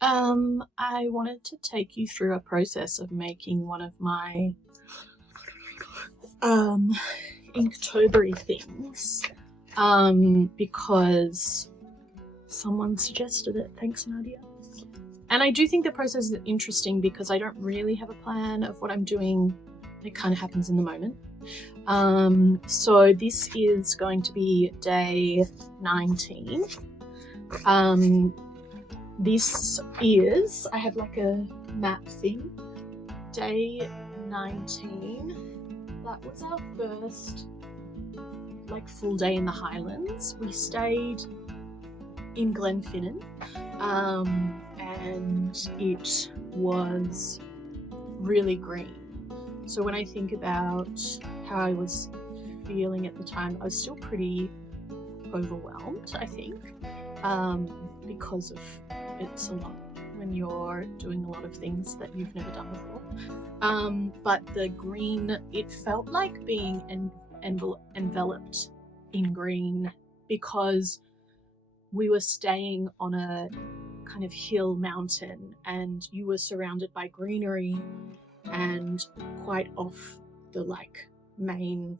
I wanted to take you through a process of making one of my inktobery things. Because someone suggested it. Thanks, Nadia. And I do think the process is interesting because I don't really have a plan of what I'm doing. It kind of happens in the moment. So this is going to be day 19. This is, I have like a map thing. Day 19. That was our first like full day in the Highlands. We stayed in Glenfinnan, and it was really green. So when I think about how I was feeling at the time, I was still pretty overwhelmed, I think, because of it's a lot when you're doing a lot of things that you've never done before. But the green, it felt like being enveloped in green because we were staying on a kind of hill mountain and you were surrounded by greenery and quite off the like main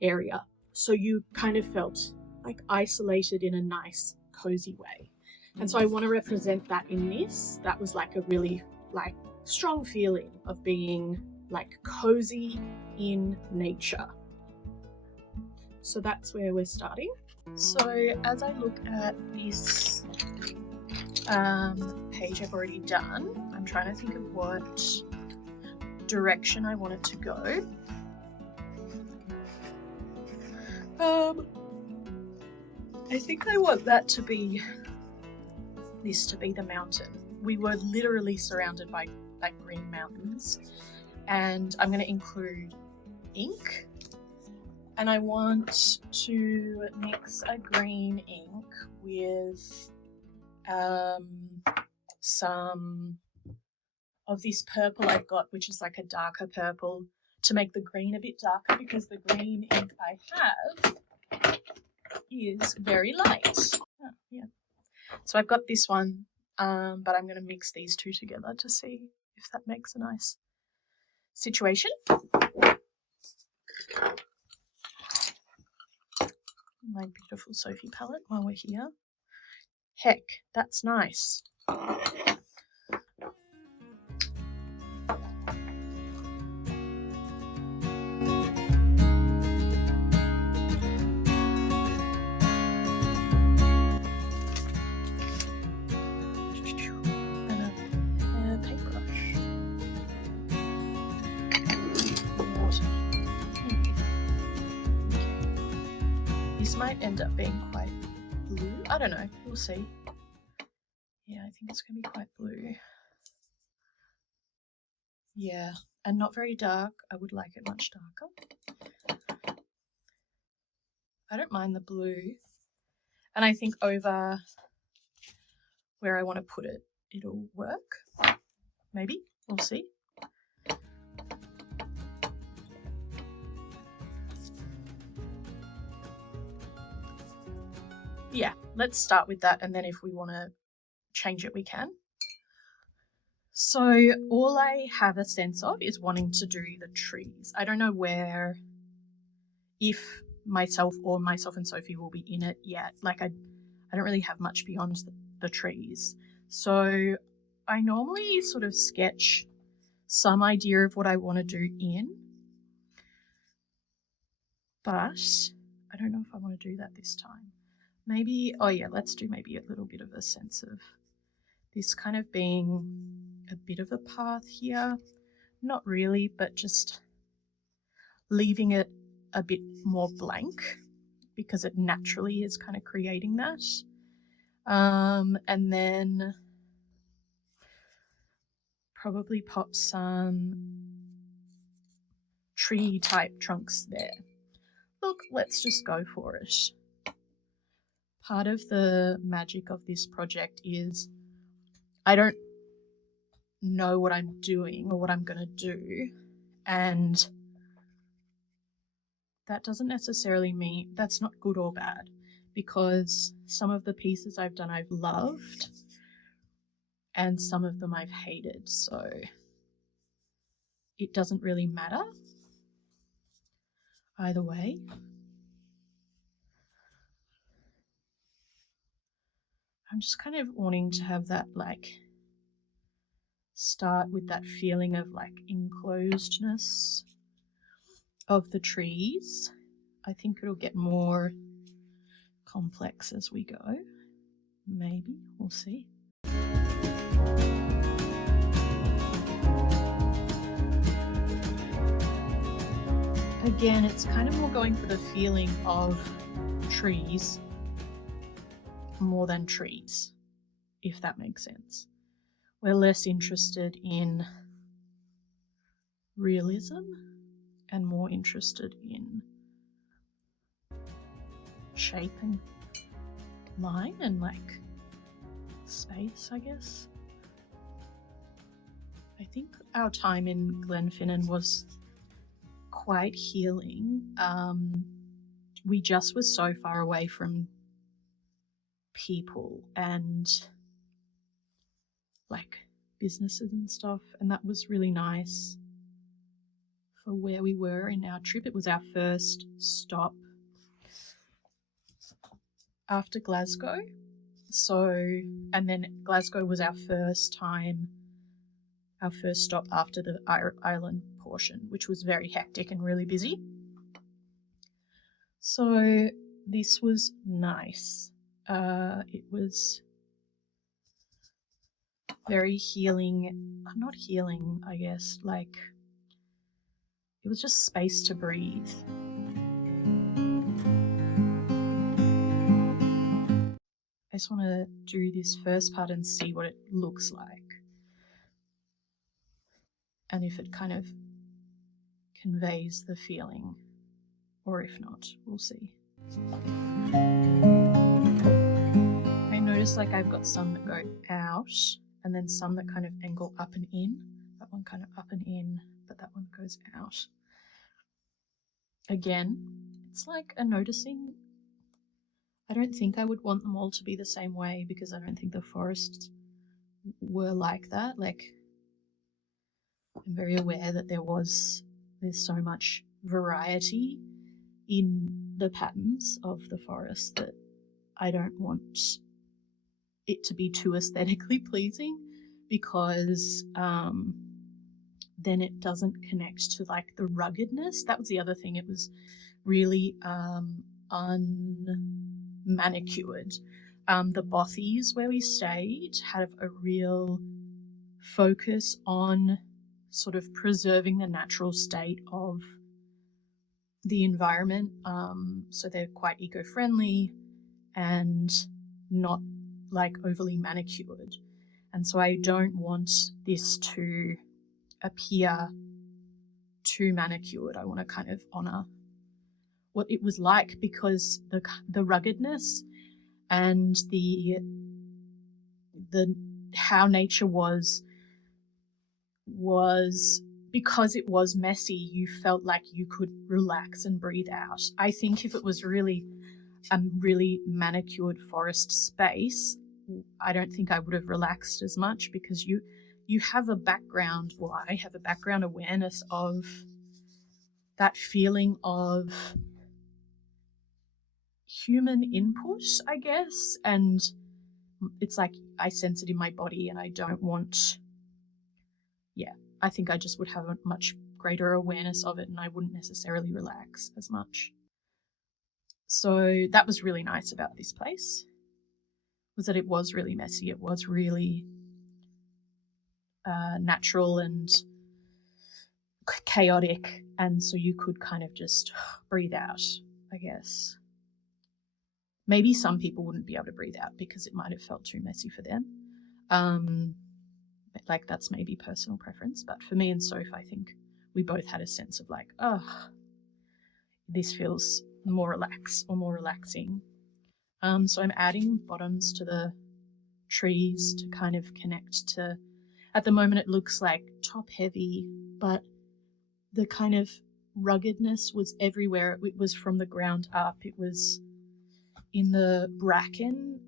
area. So you kind of felt like isolated in a nice, cozy way. And so I want to represent that in this. That was like a really like strong feeling of being like cozy in nature. So that's where we're starting. So as I look at this page I've already done, I'm trying to think of what direction I want it to go. I think I want that to be this to be the mountain. We were literally surrounded by like green mountains, and I'm going to include ink, and I want to mix a green ink with some of this purple I've got, which is like a darker purple, to make the green a bit darker because the green ink I have is very light. Oh, yeah. So I've got this one, but I'm going to mix these two together to see if that makes a nice situation. My beautiful Sophie palette while we're here. Heck, that's nice. This might end up being quite blue. I don't know. We'll see. Yeah, I think it's going to be quite blue. Yeah, and not very dark. I would like it much darker. I don't mind the blue. And I think over where I want to put it, it'll work. Maybe. We'll see. Yeah, let's start with that, and then if we want to change it, we can. So all I have a sense of is wanting to do the trees. I don't know where, if myself and Sophie will be in it yet. Like I don't really have much beyond the trees. So I normally sort of sketch some idea of what I want to do in, but I don't know if I want to do that this time. Maybe, oh yeah, let's do maybe a little bit of a sense of this kind of being a bit of a path here. Not really, but just leaving it a bit more blank because it naturally is kind of creating that. And then probably pop some tree type trunks there. Look, let's just go for it. Part of the magic of this project is I don't know what I'm doing or what I'm going to do, and that doesn't necessarily mean that's not good or bad, because some of the pieces I've done I've loved, and some of them I've hated, so it doesn't really matter either way. I'm just kind of wanting to have that start with that feeling of enclosedness of the trees. I think it'll get more complex as we go. Maybe, we'll see. Again, it's kind of more going for the feeling of trees more than trees, if that makes sense. We're less interested in realism and more interested in shape and line and space, I guess. I think our time in Glenfinnan was quite healing. We just were so far away from people and businesses and stuff, and that was really nice for where we were in our trip. It was our first stop after Glasgow, and then Glasgow was our first stop after the Ireland portion, which was very hectic and really busy. So this was nice. It was very healing, not healing, I guess, it was just space to breathe. I just want to do this first part and see what it looks like. And if it kind of conveys the feeling, or if not, we'll see. I notice I've got some that go out and then some that kind of angle up and in. That one kind of up and in, but that one goes out. Again, it's a noticing. I don't think I would want them all to be the same way because I don't think the forests were like that. I'm very aware that there's so much variety in the patterns of the forest that I don't want it to be too aesthetically pleasing, because then it doesn't connect to the ruggedness. That was the other thing. It was really unmanicured. The Bothies where we stayed have a real focus on sort of preserving the natural state of the environment. So they're quite eco-friendly and not overly manicured. And so I don't want this to appear too manicured. I want to kind of honor what it was like, because the ruggedness and the how nature was because it was messy, you felt like you could relax and breathe out. I think if it was really a really manicured forest space, I don't think I would have relaxed as much, because you have a background, I have a background awareness of that feeling of human input, I guess, and it's I sense it in my body, and I don't want, I think I just would have a much greater awareness of it, and I wouldn't necessarily relax as much. So that was really nice about this place, was that it was really messy. It was really natural and chaotic, and so you could kind of just breathe out, I guess. Maybe some people wouldn't be able to breathe out because it might have felt too messy for them. That's maybe personal preference, but for me and Soph, I think we both had a sense of this feels more relaxed or more relaxing. So I'm adding bottoms to the trees to kind of connect to, at the moment it looks top heavy, but the kind of ruggedness was everywhere. It was from the ground up. It was in the bracken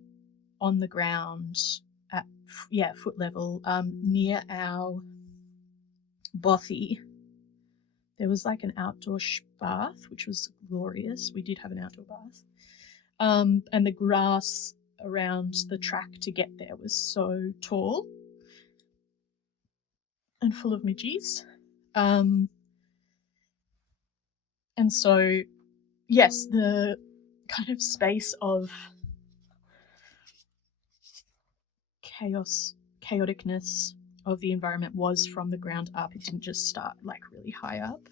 on the ground, at foot level, near our bothy. There was like an outdoor bath, which was glorious. We did have an outdoor bath. And the grass around the track to get there was so tall and full of midgies. And so, yes, the kind of space of chaoticness of the environment was from the ground up. It didn't just start like really high up.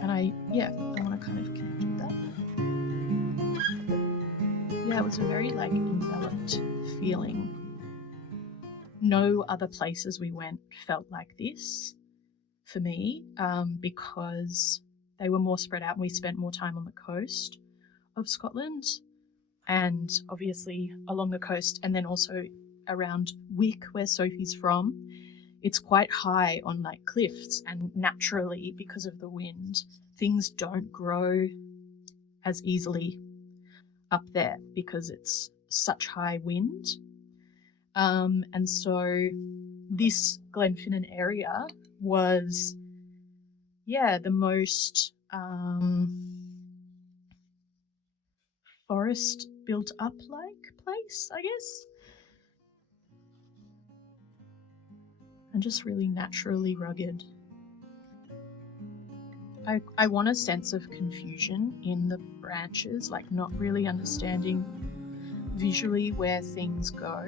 And I want to kind of connect with that. Yeah, it was a very like enveloped feeling. No other places we went felt like this for me, because they were more spread out and we spent more time on the coast of Scotland and obviously along the coast, and then also around Wick, where Sophie's from. It's quite high on like cliffs, and naturally, because of the wind, things don't grow as easily up there because it's such high wind. And so this Glenfinnan area was, the most forest built up like place, I guess. And just really naturally rugged. I want a sense of confusion in the branches, like not really understanding visually where things go.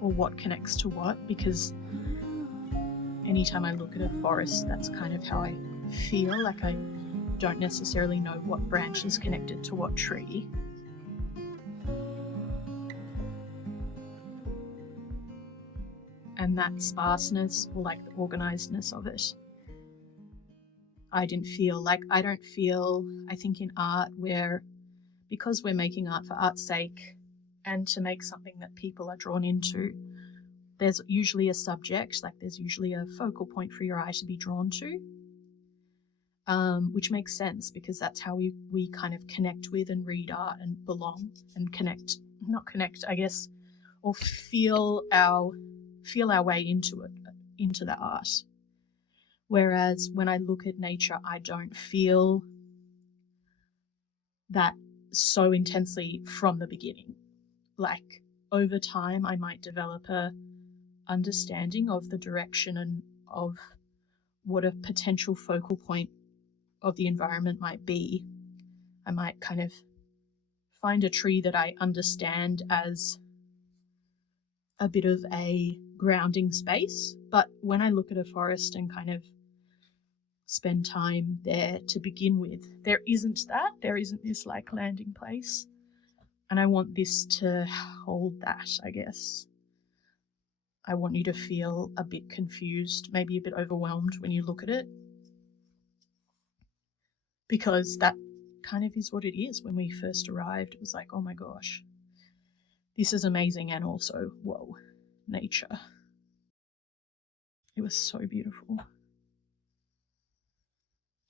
Or what connects to what, because anytime I look at a forest, that's kind of how I feel. Like I don't necessarily know what branch is connected to what tree. And that sparseness, or like the organizedness of it, I don't feel, I think in art because we're making art for art's sake and to make something that people are drawn into, there's usually a subject, like there's usually a focal point for your eye to be drawn to, which makes sense because that's how we kind of connect with and read art and belong and or feel our way into it, into the art. Whereas when I look at nature, I don't feel that so intensely from the beginning. Like over time, I might develop a understanding of the direction and of what a potential focal point of the environment might be. I might kind of find a tree that I understand as a bit of a grounding space. But when I look at a forest and kind of spend time there to begin with, there isn't this like landing place. And I want this to hold that, I guess. I want you to feel a bit confused, maybe a bit overwhelmed when you look at it. Because that kind of is what it is. When we first arrived, it was like, oh my gosh, this is amazing, and also, whoa, nature. It was so beautiful.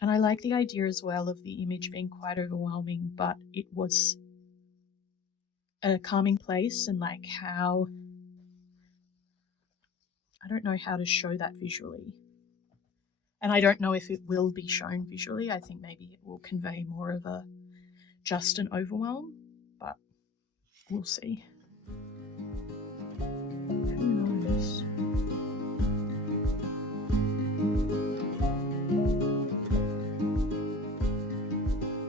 And I like the idea as well of the image being quite overwhelming, but it was a calming place, and like how, I don't know how to show that visually. And I don't know if it will be shown visually. I think maybe it will convey more of just an overwhelm, but we'll see. Who knows?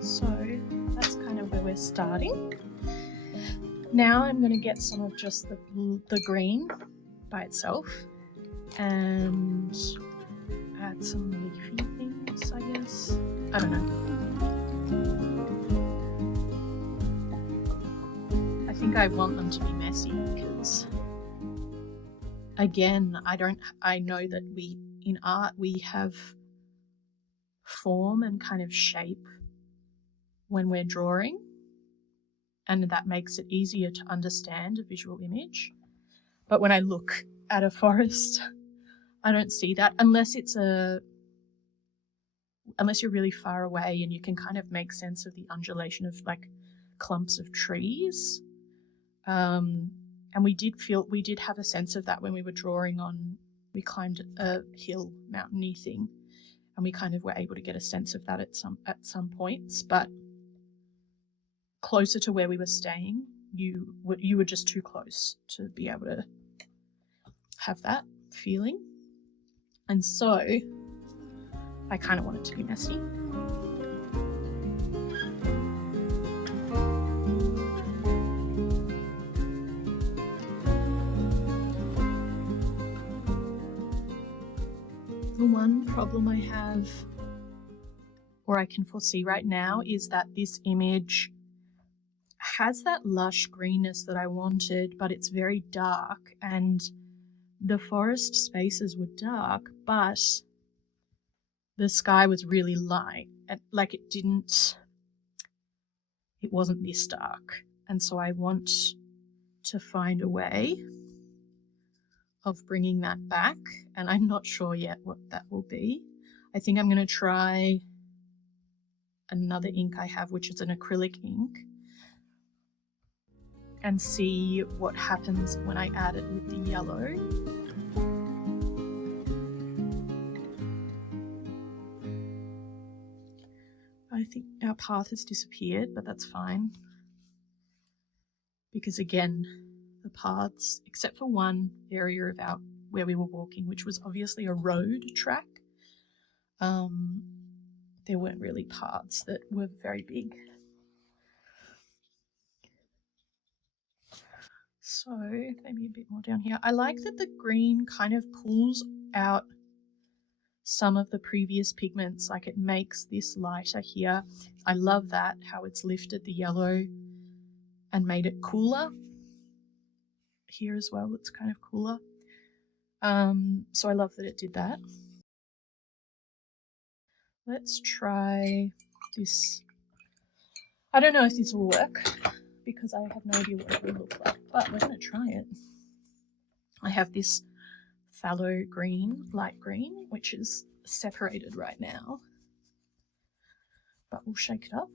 So that's kind of where we're starting. Now I'm going to get some of just the green by itself and add some leafy things, I guess. I don't know. I think I want them to be messy because, again, I know that in art we have form and kind of shape when we're drawing, and that makes it easier to understand a visual image. But when I look at a forest, I don't see that unless it's unless you're really far away and you can kind of make sense of the undulation of like clumps of trees. And we did have a sense of that when we were drawing on, we climbed a hill, mountainy thing, and we kind of were able to get a sense of that at some points, but closer to where we were staying, you were just too close to be able to have that feeling. And so I kind of want it to be messy. The one problem I have, or I can foresee right now, is that this image has that lush greenness that I wanted, but it's very dark, and the forest spaces were dark, but the sky was really light, and like it wasn't this dark. And so I want to find a way of bringing that back, and I'm not sure yet what that will be. I think I'm going to try another ink I have, which is an acrylic ink, and see what happens when I add it with the yellow. I think our path has disappeared, but that's fine. Because again, the paths, except for one area of where we were walking, which was obviously a road track, there weren't really paths that were very big. So maybe a bit more down here. I like that the green kind of pulls out some of the previous pigments, like it makes this lighter here. I love that, how it's lifted the yellow and made it cooler. Here as well, it's kind of cooler. So I love that it did that. Let's try this. I don't know if this will work because I have no idea what it will look like, but we're going to try it. I have this phthalo green, light green, which is separated right now, but we'll shake it up.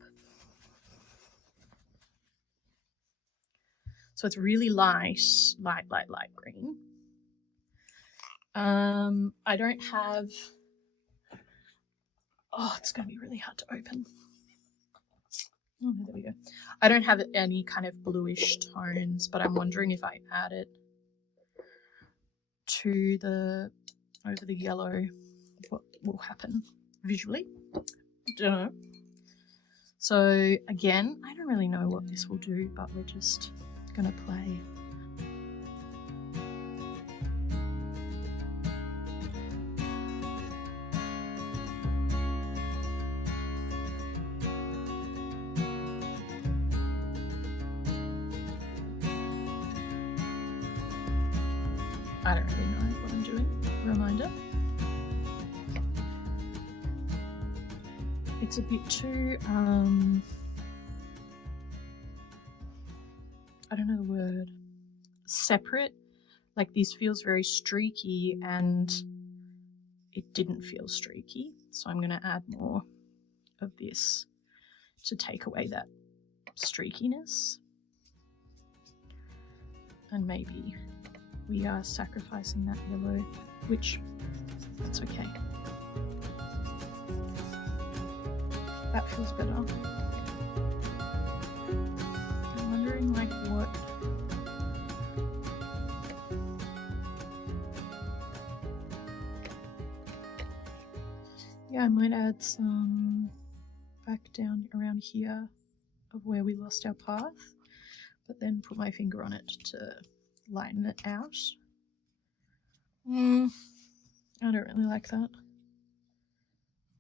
So it's really light green. I don't have, it's going to be really hard to open. Oh, no, there we go. I don't have any kind of bluish tones, but I'm wondering if I add it over the yellow, what will happen visually. Don't know. So again, I don't really know what this will do, but we're just gonna play. I don't really know what I'm doing. Reminder. It's a bit too, I don't know the word, separate. Like this feels very streaky and it didn't feel streaky. So I'm going to add more of this to take away that streakiness. And maybe we are sacrificing that yellow, which it's okay. That feels better. I'm wondering like what I might add some back down around here of where we lost our path, but then put my finger on it to lighten it out. I don't really like that,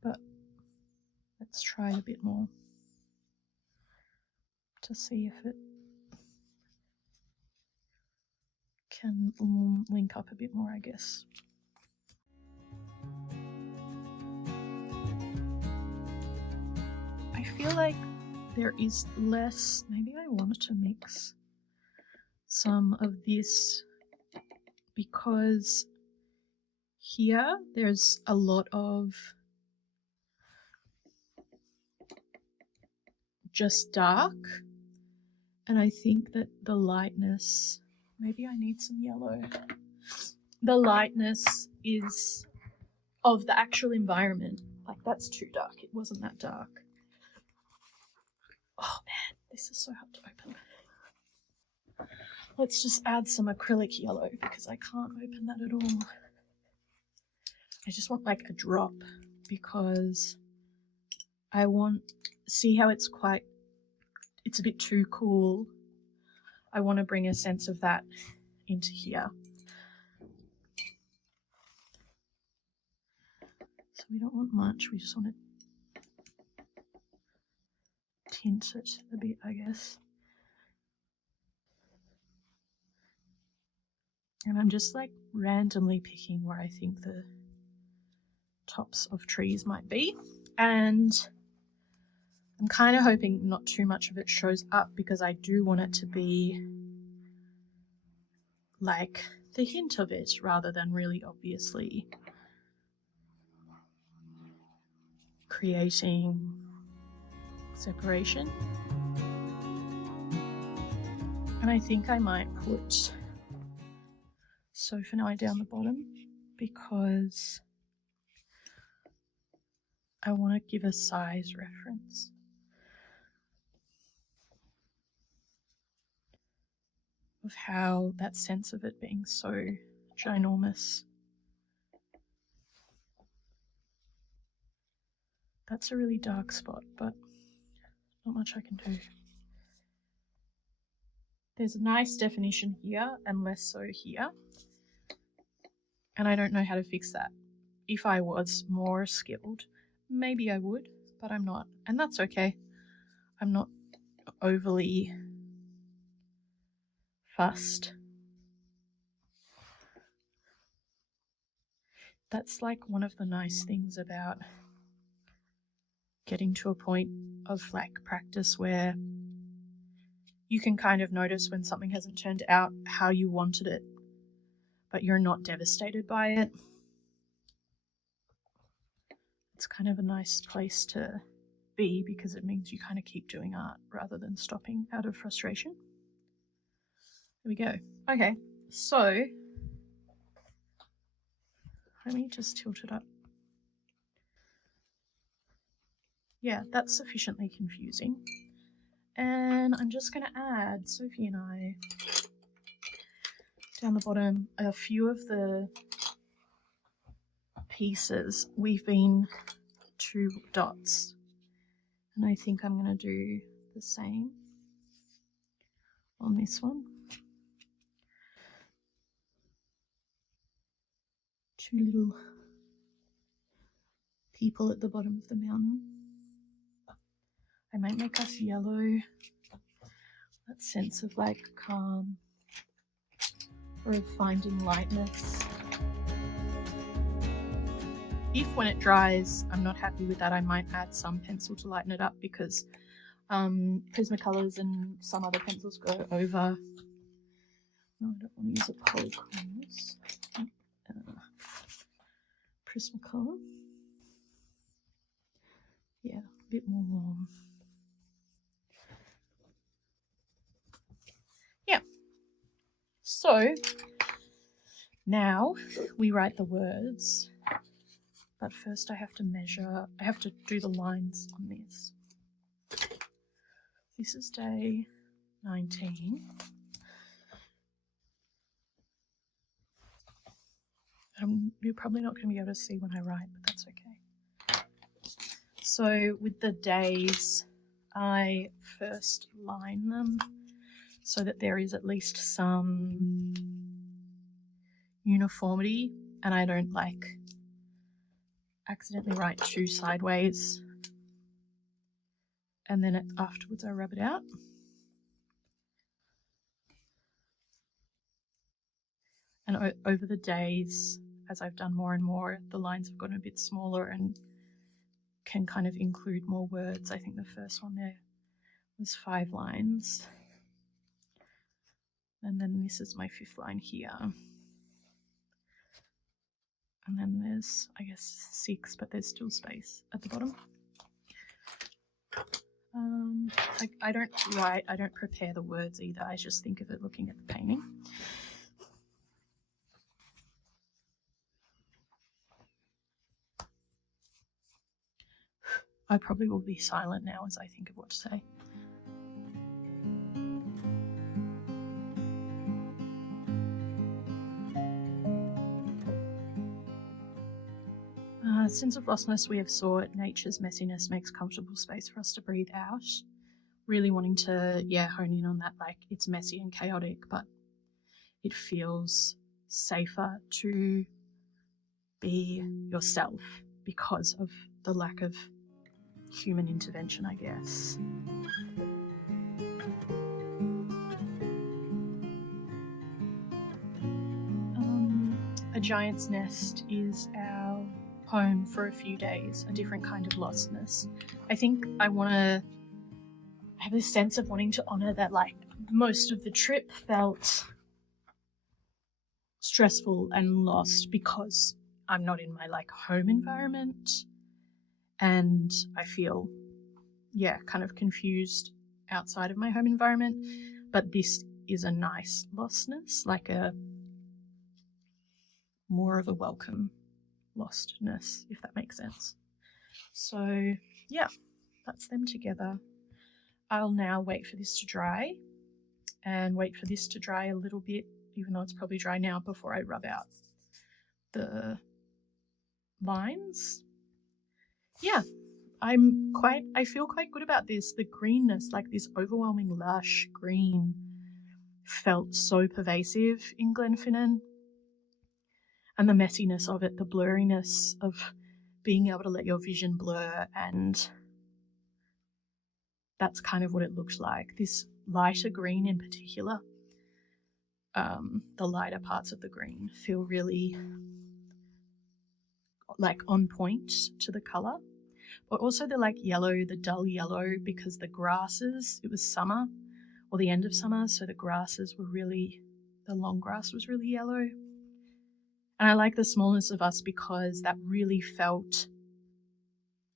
but let's try a bit more to see if it can link up a bit more, I guess. I feel like there is less, maybe I wanted to mix some of this because here there's a lot of just dark. And I think that the lightness, maybe I need some yellow. The lightness is of the actual environment. Like, that's too dark. It wasn't that dark. Oh man, this is so hard to open. Let's just add some acrylic yellow because I can't open that at all. I just want like a drop because I want, see how it's a bit too cool. I want to bring a sense of that into here. So we don't want much, we just want to tint it a bit, I guess. And I'm just like randomly picking where I think the tops of trees might be. And I'm kind of hoping not too much of it shows up because I do want it to be like the hint of it rather than really obviously creating separation. And I think I might put Sophanite down the bottom because I want to give a size reference. Of how that sense of it being so ginormous. That's a really dark spot, but not much I can do. There's a nice definition here and less so here. And I don't know how to fix that. If I was more skilled, maybe I would, but I'm not. And that's okay. I'm not overly fussed. That's like one of the nice things about getting to a point of like practice where you can kind of notice when something hasn't turned out how you wanted it, but you're not devastated by it. It's kind of a nice place to be because it means you kind of keep doing art rather than stopping out of frustration. There we go. Okay, so let me just tilt it up. Yeah, that's sufficiently confusing. And I'm just going to add, Sophie and I, down the bottom, a few of the pieces we've been 2 dots. And I think I'm going to do the same on this one. 2 little people at the bottom of the mountain. I might make us yellow. That sense of like calm or of finding lightness. If when it dries I'm not happy with that, I might add some pencil to lighten it up because Prismacolors and some other pencils go over. No, I don't want to use a polychromos. Prismacolor. Yeah, a bit more warm. Yeah. So now we write the words, but first I have to measure, I have to do the lines on this. This is day 19. You're probably not going to be able to see when I write, but that's okay. So with the days, I first line them so that there is at least some uniformity and I don't like accidentally write 2 sideways. And then afterwards I rub it out. And over the days, as I've done more and more, the lines have gotten a bit smaller and can kind of include more words. I think the first one there was 5 lines. And then this is my 5th line here. And then there's, I guess, 6, but there's still space at the bottom. Like, I don't write, I don't prepare the words either. I just think of it looking at the painting. I probably will be silent now as I think of what to say. Since of lostness we have sought, nature's messiness makes comfortable space for us to breathe out. Really wanting to, hone in on that, like, it's messy and chaotic, but it feels safer to be yourself because of the lack of human intervention, I guess. A Giant's Nest is our home for a few days, a different kind of lostness. I think I have this sense of wanting to honour that, like, most of the trip felt stressful and lost because I'm not in my, like, home environment, and I feel, kind of confused outside of my home environment. But this is a nice lostness, like a more of a welcome lostness, if that makes sense. So that's them together. I'll now wait for this to dry and wait for this to dry a little bit, even though it's probably dry now, before I rub out the lines. I feel quite good about this. The greenness, like this overwhelming lush green, felt so pervasive in Glenfinnan. And the messiness of it, the blurriness of being able to let your vision blur, and that's kind of what it looked like. This lighter green in particular, the lighter parts of the green feel really like on point to the colour. But also the like yellow, the dull yellow, because the grasses, it was summer or the end of summer, so the grasses were really, the long grass was really yellow. And I like the smallness of us because that really felt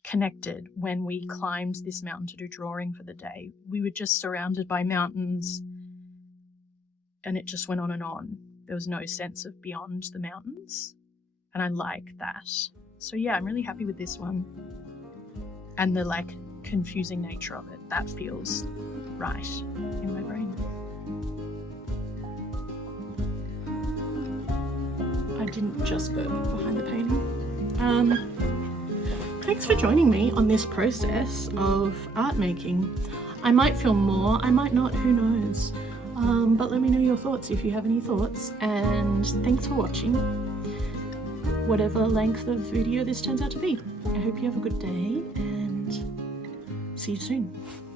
connected when we climbed this mountain to do drawing for the day. We were just surrounded by mountains and it just went on and on. There was no sense of beyond the mountains, and I like that. So I'm really happy with this one. And the like confusing nature of it, that feels right in my brain. I didn't just burp behind the painting. Thanks for joining me on this process of art making. I might film more, I might not, who knows. But let me know your thoughts if you have any thoughts, and thanks for watching. Whatever length of video this turns out to be. I hope you have a good day, and see you soon.